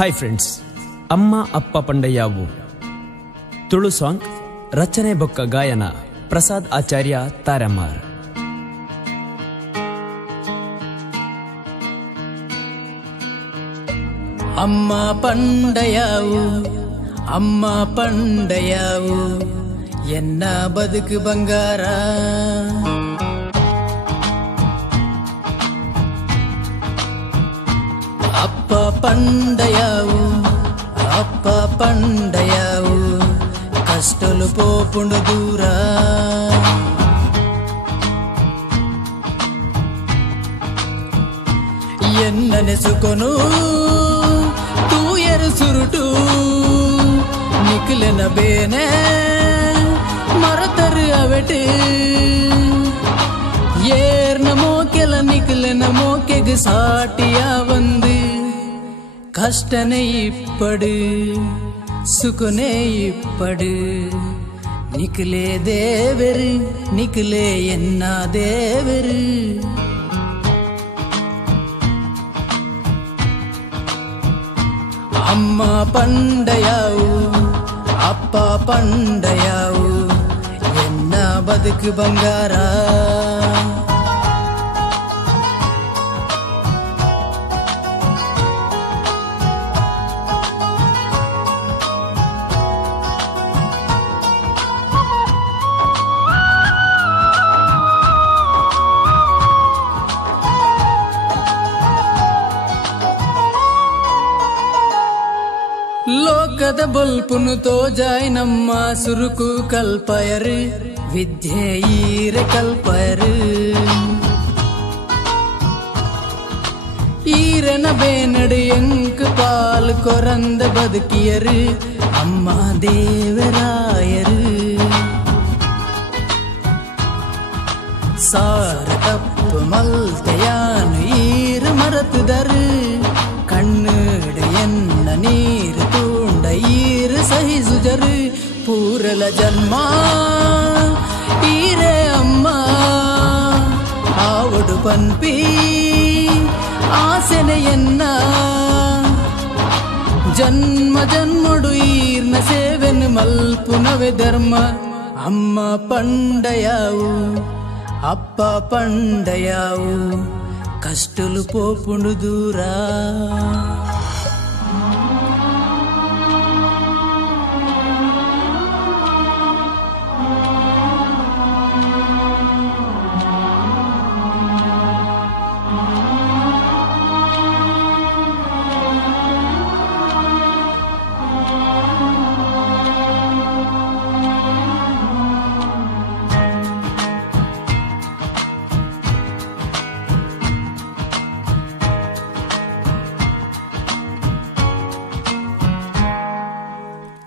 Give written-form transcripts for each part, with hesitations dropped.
Hi friends, ಅಮ್ಮ ಅಪ್ಪ ಪಂಡಯ್ಯವು Tulu song ರಚನೆ ಬೊಕ್ಕ ಗಾಯನ ಪ್ರಸಾದ್ ಆಚಾರ್ಯ ತಾರಮಾರ್. ಅಮ್ಮ ಪಂಡಯ್ಯವು ಅಮ್ಮ ಪಂಡಯ್ಯವು ಎನ್ನ ಬದುಕು ಬಂಗಾರ. ಅಪ್ಪ ಪಂಡಯ್ಯವು ಅಪ್ಪ ಪಂಡಯ್ಯವು కష్టలు పోపుండు దూరా. ఎన్నెసుకొను తూయరు సురుటు నికులెన ಬೇನೆ ಮರತರು ಅವೆಟು ಏರ್ನ ಮೋಕೆಲ ನಿಕುಲೆನ ಮೋಕೆಗೆ ಸಾಟಿಯ ಒಂದು ಕಷ್ಟನೇ ಇಪ್ಪಡು ಸುಖನೇ ಇಪ್ಪಡು ನಿಕಲೆ ದೇವರು ನಿಕಲೆ ಎನ್ನ ದೇವರು. ಅಮ್ಮ ಪಂಡಯ್ಯವು ಅಪ್ಪ ಪಂಡಯ್ಯವು ಎನ್ನ ಬದುಕು ಬಂಗಾರ. ಲೋಕದ ಬಲ್ಪುನು ತೋಜಾಯ್ ನಮ್ಮ ಸುರುಕು ಕಲ್ಪಯರು ವಿದ್ಯೆ ಈರೆ ಕಲ್ಪಯರು. ಈರನ ಬೇನಡು ಎಂಕ್ ಪಾಲ್ ಕೊರಂದ ಬದುಕಿಯರು ಅಮ್ಮ ದೇವರಾಯರು. ಸಾರ ತಪ್ಪು ಮಲ್ತೆಯಾನು ಈರು ಮರತುದರು ಕಣ್ಣುಡು ಎನ್ನ ನೀರು ತೂಂಡ ಈರು ಸಹಿಸುಜರು. ಪೂರಲ ಜನ್ಮ ಈರೇ ಅಮ್ಮ ಆವಡು ಪನ್ಪಿ ಆಸೆನೆ ಎನ್ನ ಜನ್ಮ ಜನ್ಮಡು ಈರ್ನ ಸೇವೆನು ಮಲ್ಪುನವೆ ಧರ್ಮ. ಅಮ್ಮ ಪಂಡಯ್ಯವು ಅಪ್ಪ ಪಂಡಯ್ಯವು కష్టలు పోపుండు దూరా.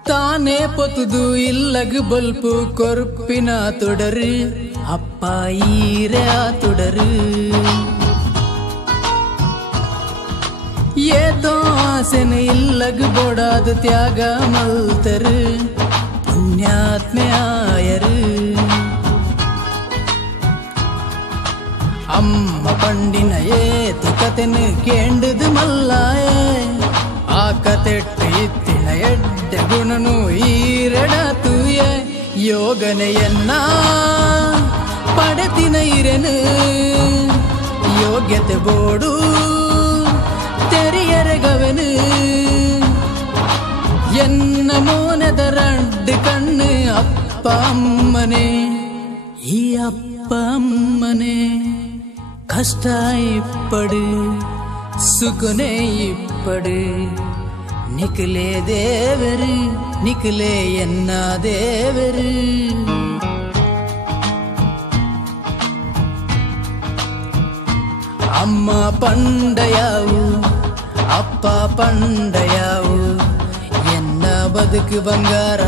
ತಾನೇ ಪೊತ್ತುದು ಇಲ್ಲಗ ಬಲ್ಪು ಕೊರ್ಪಿನ ತೊಡರು ಅಪ್ಪ ಈರೆ ಆ ತೊಡರು. ಏತೋ ಆಸೆನ ಇಲ್ಲಗ ಬೋಡಾದ ತ್ಯಾಗ ಮಲ್ತರು ಪುಣ್ಯಾತ್ಮೆ ಆಯರು. ಅಮ್ಮ ಪಂಡಿನ ಏತು ಕತೆನು ಕೇಂಡುದು ಮಲ್ಲಾಯೇ ಆ ಕತೆಟ್ಟು ಇತ್ತಿನ ಎಡ್ಡೆ ಗುಣನು ಈರೆಡ ತೂಯ ಯೋಗನೆಯನ್ನ ಪಡೆತಿನ ಇರೆನು ಯೋಗ್ಯತೆ ಬೋಡು ತೆರಿಯರೆಗವನು ಎನ್ನ ಮೋನದ ರಂಡು ಕಣ್ಣು ಅಪ್ಪ ಅಮ್ಮನೆ ಈ ಅಪ್ಪ ಅಮ್ಮನೆ. ಕಷ್ಟ ಇಪ್ಪಡು ಸುಖನೇ ಇಪ್ಪಡು ನಿಕಲೆ ದೇವರು ನಿಕಲೆ ಎನ್ನ ದೇವರು. ಅಮ್ಮ ಪಂಡಯ್ಯವು ಅಪ್ಪ ಪಂಡಯ್ಯವು ಎನ್ನ ಬದುಕು ಬಂಗಾರ.